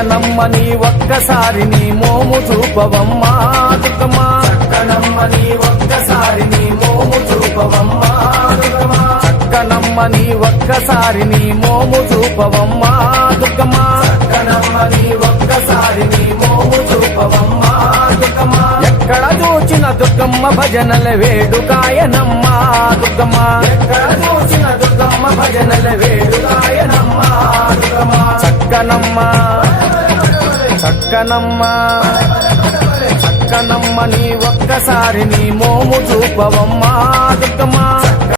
చక్కనమ్మ నీ ఒక్కసారి నీ మోము చూపవమ్మా దుర్గమ్మ చక్కనమ్మ నీ ఒక్కసారి నీ మోము చూపవమ్మా దుర్గమ్మ చక్కనమ్మ నీ ఒక్కసారి నీ మోము చూపవమ్మా దుర్గమ్మ చక్కనమ్మ నీ ఒక్కసారి నీ మోము చూపవమ్మా దుర్గమ్మ ఎక్కడ చూచిన దుర్గమ్మ భజనల వేడుకాయనమ్మ దుర్గమ్మ ఎక్కడ చూచిన దుర్గమ్మ భజనల వేడుకాయనమ్మ దుర్గమ్మ చక్కనమ్మ చక్కనమ్మ చక్కనమ్మ నీ ఒక్కసారి నీ మోము చూపవమ్మా దుర్గమ్మ